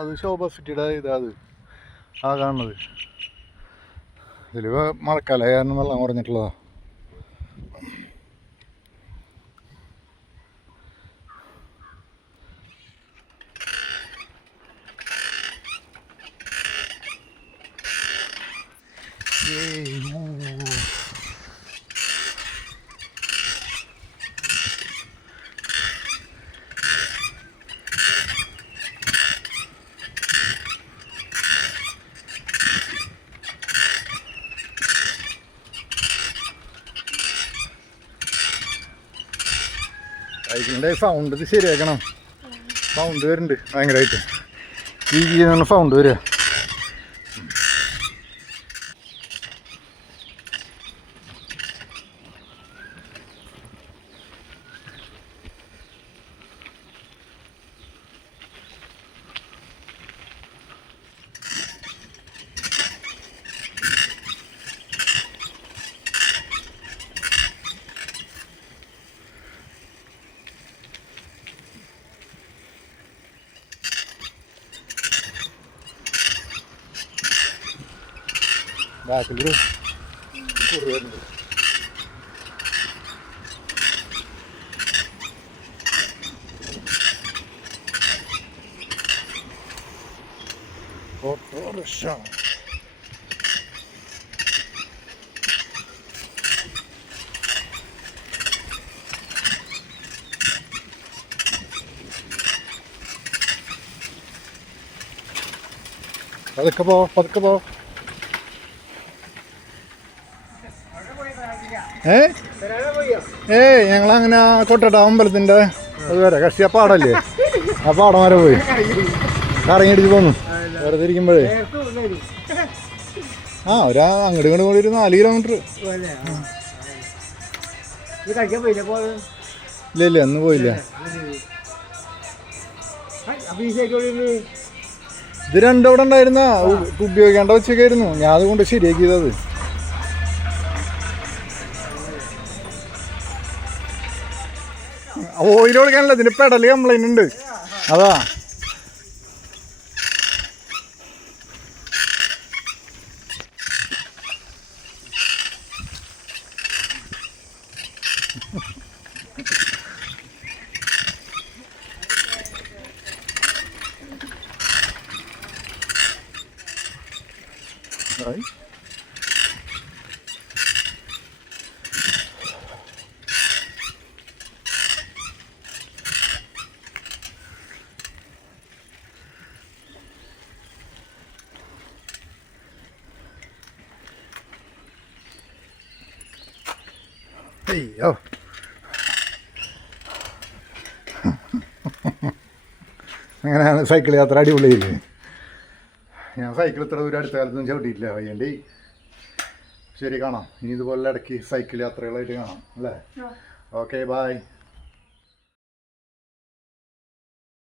അത് ശോഭ സിറ്റിയുടെ ഇതാ അത് ആ കാണുന്നത്. ഇതിൽ മഴക്കാല കാരണം വെള്ളം കുറഞ്ഞിട്ടുള്ളതാ. ബൈക്കിൻ്റെ സൗണ്ട് ഇത് ശരിയാക്കണം. സൗണ്ട് വരുന്നുണ്ട് ഭയങ്കരമായിട്ട്. ഈ സൗണ്ട് വരിക. ബാക്കിലൊരു കുറവ് വരുന്നുണ്ട്. ഓട്ടോറിക്ഷ പതുക്കെ പോ. ഞങ്ങളങ്ങനെ കൊട്ടട്ട അമ്പലത്തിൻ്റെ അതുവരെ കഷ്ടി ആ പാടല്ലേ, ആ പാടം വരെ പോയി കറങ്ങിടിച്ച് പോന്നു. വെറുതെ ഇരിക്കുമ്പോഴേ അങ്ങോട്ട് ഇങ്ങോട്ട് കൂടി ഒരു 4 കിലോമീറ്റർ. ഇല്ല അന്ന് പോയില്ല. ഇത് രണ്ടും അവിടെ ഉണ്ടായിരുന്ന ഉപയോഗിക്കേണ്ട വെച്ചൊക്കെയായിരുന്നു. ഞാൻ അതുകൊണ്ട് ശരിയാക്കിയത്. ഓയിൽ കൊടുക്കാനല്ല, ഇതിന് പെടല് കംപ്ലൈന്റ് ഉണ്ട്. അതാ അയ്യോ അങ്ങനെയാണ് സൈക്കിൾ യാത്ര. അടിപൊളിയില്ലേ? ഞാൻ സൈക്കിൾ ഇത്ര ദൂരം അടുത്ത കാലത്തൊന്നും ചവിട്ടിയിട്ടില്ല. വയ്യണ്ടി. ശരി, കാണാം. ഇനി ഇതുപോലെ ഇടയ്ക്ക് സൈക്കിൾ യാത്രകളായിട്ട് കാണാം അല്ലേ? Okay, by.